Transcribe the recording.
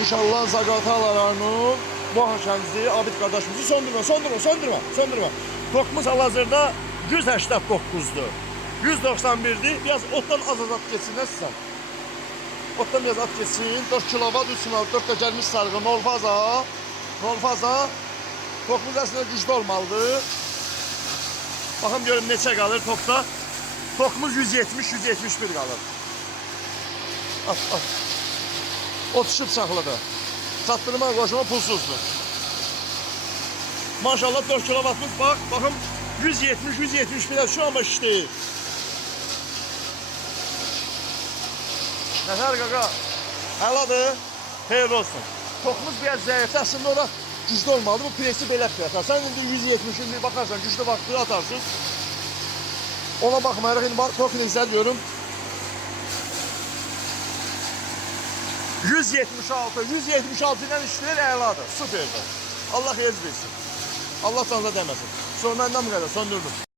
İnşallah Zaqatalalarının bu hakəmizdir. Abid qardaşımızı söndürmə. Tokumuz hal-hazırda 189'dur. 191'dir. Biraz otdan az geçsin. Nasılsan? Otdan biraz at geçsin. 4 kilovat, 3 kilovat, 4 də gəlmiş sarğı, nol faza. Tokumuz aslında güclü olmalıdır. Baxın görüm neçə qalır topda. Tokumuz 170-171 qalır. At. O düşüb saxladı. Çatdırma qoşuma pulsuzdur. Maşallah 4 kilovatımız baxın 170-171 şu an işləyir. Nəfər qaqa, həladır, xeyirli olsun. Tokumuz biraz zəifdir, aslında orada güclü olmalıdır, bu presi belə tutar. Sən indi 170'in baxarsan, güclü vaxtı atarsın. Ona baxmayaraq, indi tok izlədiyorum. 176 ilə işləyir, əladır, süperdir. Allah xeyir versin. Allah canınıza deməsin. Sonra məndən bu qədər, söndürdüm.